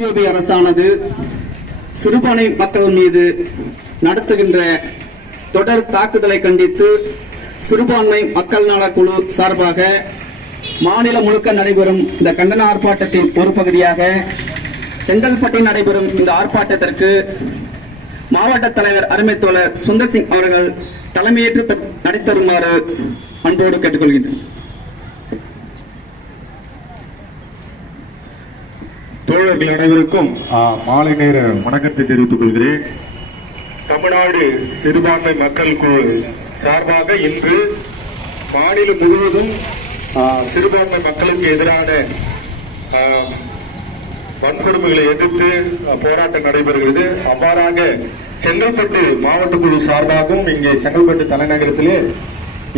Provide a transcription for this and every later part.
BJP அரசானது சிறுபான்மை மக்கள் மீது நடத்துகின்ற தொடர் தாக்குதலை கண்டித்து சிறுபான்மை மக்கள் நலக் குழு சார்பாக மாநிலம் முழுக்க நடைபெறும் இந்த கண்டன ஆர்ப்பாட்டத்தின் ஒரு பகுதியாக செங்கல்பட்டில் நடைபெறும் இந்த ஆர்ப்பாட்டத்திற்கு மாவட்ட தலைவர் அருமை தோழர் சுந்தர் சிங் அவர்கள் தலைமையேற்று த- நடைத்தருமாறு அன்போடு கேட்டுக்கொள்கின்றனர். தோழர்கள் அனைவருக்கும் மாலை நேர வணக்கத்தை தெரிவித்துக் கொள்கிறேன். தமிழ்நாடு சிறுபான்மை மக்கள் குழு சார்பாக இன்று மாநிலம் முழுவதும் சிறுபான்மை மக்களுக்கு எதிரான வன்கொடுமைகளை எதிர்த்து போராட்டம் நடைபெறுகிறது. அவ்வாறாக செங்கல்பட்டு மாவட்ட குழு சார்பாகவும் இங்கே செங்கல்பட்டு தலைநகரத்திலே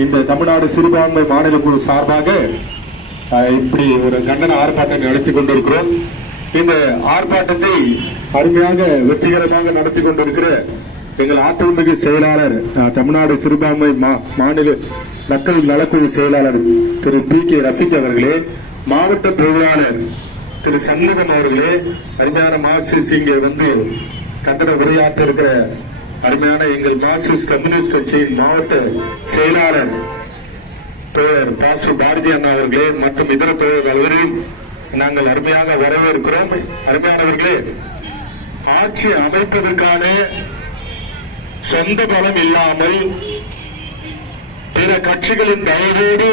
இந்த தமிழ்நாடு சிறுபான்மை மாநில குழு சார்பாக இப்படி ஒரு கண்டன ஆர்ப்பாட்டம் நடத்தி கொண்டிருக்கிறோம். இந்த ஆர்ப்பாட்டத்தை அருமையாக வெற்றிகரமாக நடத்தி கொண்டிருக்கிற எங்கள் ஆற்றல்மிகு செயலாளர் தமிழ்நாடு சிறுபான்மை மா- மாநில மக்கள் நலக்குழு செயலாளர் திரு பி கே ரஃபிக் அவர்களே மாவட்ட பொருளாளர் திரு சண்முகம் அவர்களே அருமையான மார்க்சிஸ்ட் இங்கே வந்து கண்டன உரையாற்ற இருக்கிற அருமையான எங்கள் மார்க்சிஸ்ட் கம்யூனிஸ்ட் கட்சியின் மாவட்ட செயலாளர் தோழர் பாசு பாரதி அண்ணா அவர்களே மற்றும் இதர தோழர் அனைவரையும் நாங்கள் அருமையாக வரவேற்கிறோம். அருமையானவர்களே ஆட்சி அமைப்பதற்கான சொந்த பலம் இல்லாமல் பிற கட்சிகளின் தயவோடு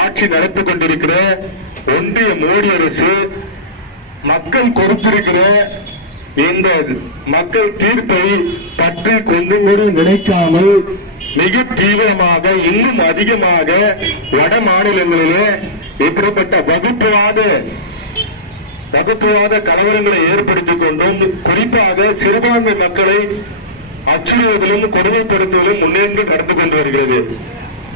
ஆட்சி நடத்தி கொண்டிருக்கிற ஒன்றிய மோடி அரசு மக்கள் கொடுத்திருக்கிற இந்த மக்கள் தீர்ப்பை பற்றி கொஞ்சம் கூட நினைக்காமல் மிக தீவிரமாக இன்னும் அதிகமாக வட மாநிலங்களிலே இப்படிப்பட்ட வகுப்புவாத வகுப்புவாத கலவரங்களை ஏற்படுத்திக் கொண்டும் குறிப்பாக சிறுபான்மை மக்களை அச்சுறுவதிலும் கொடுமைப்படுத்துவதிலும் முன்னேறி நடந்து கொண்டு வருகிறது.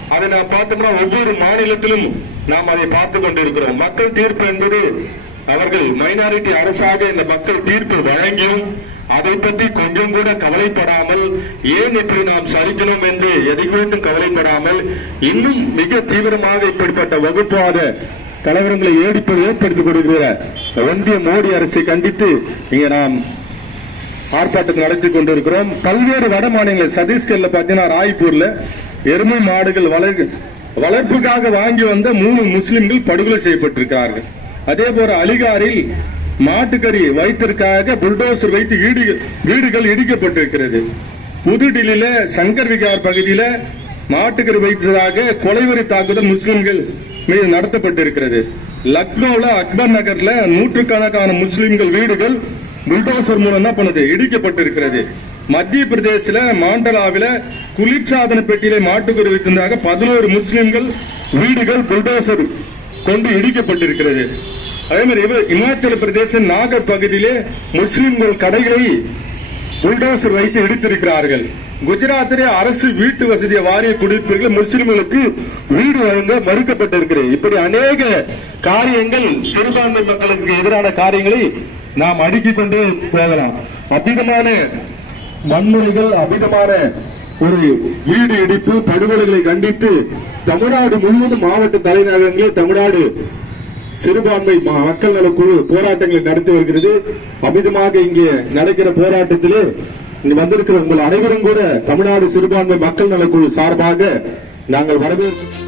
அதை நாம் பார்த்தோம்னா ஒவ்வொரு மாநிலத்திலும் நாம் அதை பார்த்து கொண்டிருக்கிறோம். மக்கள் தீர்ப்பு என்பது அவர்கள் மைனாரிட்டி அரசாக இந்த மக்கள் தீர்ப்பு வழங்கியும் அதை பற்றி கொஞ்சம் கூட கவலைப்படாமல் ஏன் இப்படி நாம் சரிக்கணும் என்று எதை குறித்தும் கவலைப்படாமல் இன்னும் மிக தீவிரமாக இப்படிப்பட்ட வகுப்பாத தலைவர்களை ஏற்படுத்தி ஏற்படுத்திக் கொடுக்கிற ஒன்றிய மோடி அரசை கண்டித்து இங்க நாம் ஆர்ப்பாட்டத்தை நடத்தி கொண்டிருக்கிறோம். பல்வேறு வட மாநிலங்கள் சத்தீஸ்கர்ல பாத்தீங்கன்னா ராய்ப்பூர்ல எருமை மாடுகள் வளர் வளர்ப்புக்காக வாங்கி வந்த மூணு முஸ்லிம்கள் படுகொலை செய்யப்பட்டிருக்கிறார்கள். அதே போல அலிகாரில் மாட்டுக்கறி வைத்திற்காக புல்டோசர் வைத்து வீடுகள் இடிக்கப்பட்டிருக்கிறது. புதுடில்லியில சங்கர் விகார் பகுதியில மாட்டுக்கறி வைத்ததாக கொலைவெறி தாக்குதல் முஸ்லிம்கள் மீது நடத்தப்பட்டிருக்கிறது. லக்னோல அக்பர் நகர்ல நூற்றுக்கணக்கான முஸ்லிம்கள் வீடுகள் புல்டோசர் மூலம் என்ன பண்ணுது? இடிக்கப்பட்டிருக்கிறது. மத்திய பிரதேசல மாண்டலாவில குளிர்சாதன பெட்டியில மாட்டுக்கறி வைத்திருந்தாக பதினோரு முஸ்லிம்கள் வீடுகள் புல்டோசர் கொண்டு இடிக்கப்பட்டிருக்கிறது. அதே மாதிரி இமாச்சல பிரதேச நாகர் பகுதியிலே முஸ்லிம்கள் கடைகளை புல்டோசர் வைத்து இடித்திருக்கிறார்கள். குஜராத்திலே அரசு வீட்டு வசதி வாரிய குடியிருப்புகள் முஸ்லிம்களுக்கு வீடு வழங்க மறுக்கப்பட்டிருக்கிறது. இப்படி அநேக காரியங்கள் சிறுபான்மை மக்களுக்கு எதிரான காரியங்களை நாம் அடுக்கிக் கொண்டே போகலாம். அபிதமான வன்முறைகள் அபிதமான ஒரு வீடு இடிப்பு படுகொலைகளை கண்டித்து தமிழ்நாடு முழுவதும் மாவட்ட தலைநகரங்களில் தமிழ்நாடு சிறுபான்மை மக்கள் நல குழு போராட்டங்களை நடத்தி வருகிறது. அமிதமாக இங்கே நடக்கிற போராட்டத்திலே இங்கு வந்திருக்கிற உங்கள் அனைவரும் கூட தமிழ்நாடு சிறுபான்மை மக்கள் நலக்குழு குழு சார்பாக நாங்கள் வரவேற்கிறோம்.